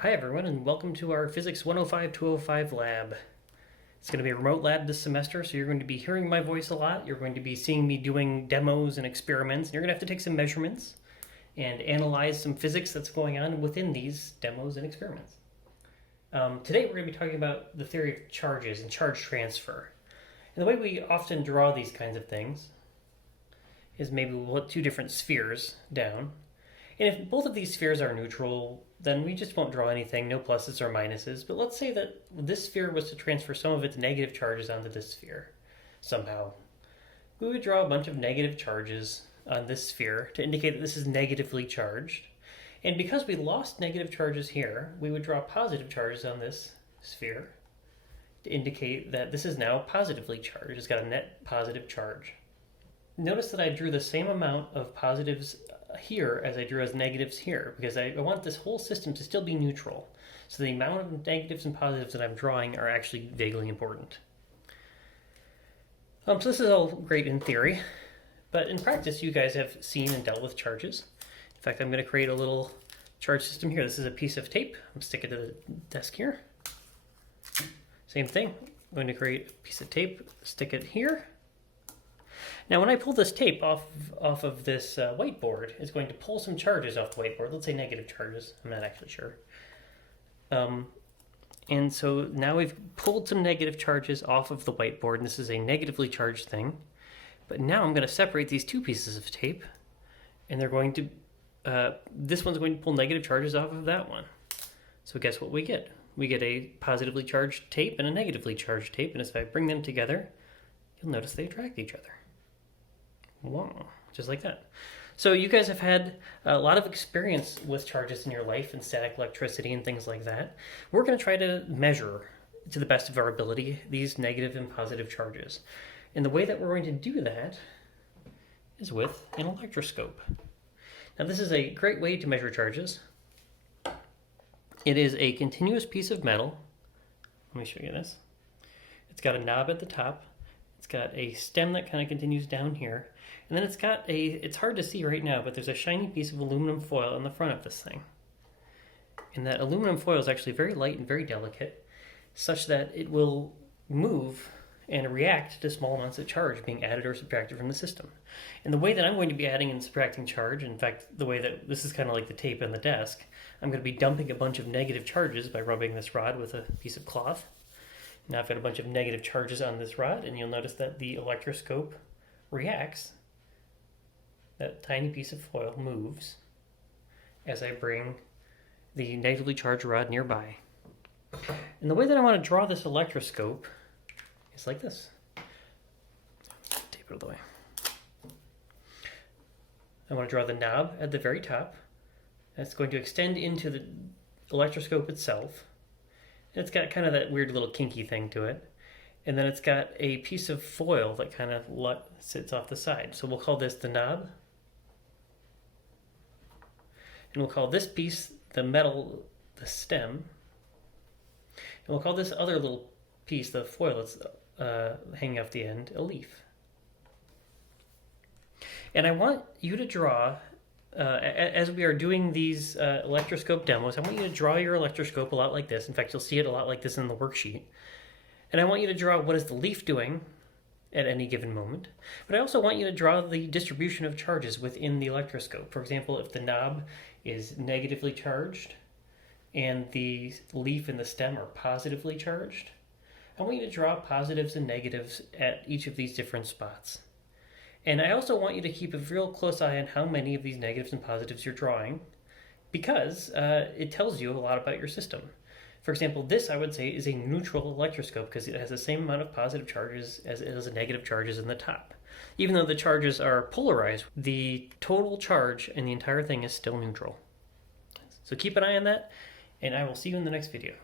Hi everyone, and welcome to our Physics 105-205 lab. It's going to be a remote lab this semester, so you're going to be hearing my voice a lot. You're going to be seeing me doing demos and experiments. And you're going to have to take some measurements and analyze some physics that's going on within these demos and experiments. Today we're going to be talking about the theory of charges and charge transfer. And the way we often draw these kinds of things is maybe we'll put two different spheres down. And if both of these spheres are neutral, then we just won't draw anything, no pluses or minuses. But let's say that this sphere was to transfer some of its negative charges onto this sphere somehow. We would draw a bunch of negative charges on this sphere to indicate that this is negatively charged. And because we lost negative charges here, we would draw positive charges on this sphere to indicate that this is now positively charged. It's got a net positive charge. Notice that I drew the same amount of positives here as I drew as negatives here, because I want this whole system to still be neutral. So the amount of negatives and positives that I'm drawing are actually vaguely important. So this is all great in theory, but in practice you guys have seen and dealt with charges. In fact, I'm going to create a little charge system here. This is a piece of tape. I'm going to stick it to the desk here. Same thing. I'm going to create a piece of tape, stick it here. Now when I pull this tape off of this whiteboard, it's going to pull some charges off the whiteboard. Let's say negative charges. I'm not actually sure. And so now we've pulled some negative charges off of the whiteboard, and this is a negatively charged thing. But now I'm going to separate these two pieces of tape, and they're going to, this one's going to pull negative charges off of that one. So guess what we get? We get a positively charged tape and a negatively charged tape, and if I bring them together, you'll notice they attract each other. Wow, just like that. So you guys have had a lot of experience with charges in your life and static electricity and things like that. We're going to try to measure, to the best of our ability, these negative and positive charges. And the way that we're going to do that is with an electroscope. Now this is a great way to measure charges. It is a continuous piece of metal. Let me show you this. It's got a knob at the top. It's got a stem that kind of continues down here. And then it's got it's hard to see right now, but there's a shiny piece of aluminum foil on the front of this thing. And that aluminum foil is actually very light and very delicate, such that it will move and react to small amounts of charge being added or subtracted from the system. And the way that I'm going to be adding and subtracting charge, in fact, the way that this is kind of like the tape on the desk, I'm going to be dumping a bunch of negative charges by rubbing this rod with a piece of cloth. Now I've got a bunch of negative charges on this rod, and you'll notice that the electroscope reacts. That tiny piece of foil moves as I bring the negatively charged rod nearby. And the way that I want to draw this electroscope is like this. Tape it all the way. I want to draw the knob at the very top. That's going to extend into the electroscope itself. It's got kind of that weird little kinky thing to it. And then it's got a piece of foil that kind of sits off the side. So we'll call this the knob. And we'll call this piece the metal, the stem. And we'll call this other little piece, the foil that's hanging off the end, a leaf. And I want you to draw, as we are doing these electroscope demos, I want you to draw your electroscope a lot like this. In fact, you'll see it a lot like this in the worksheet. And I want you to draw what is the leaf doing at any given moment. But I also want you to draw the distribution of charges within the electroscope. For example, if the knob is negatively charged and the leaf and the stem are positively charged, I want you to draw positives and negatives at each of these different spots. And I also want you to keep a real close eye on how many of these negatives and positives you're drawing, because it tells you a lot about your system. For example, this I would say is a neutral electroscope because it has the same amount of positive charges as it has negative charges in the top. Even though the charges are polarized, the total charge in the entire thing is still neutral. So keep an eye on that, and I will see you in the next video.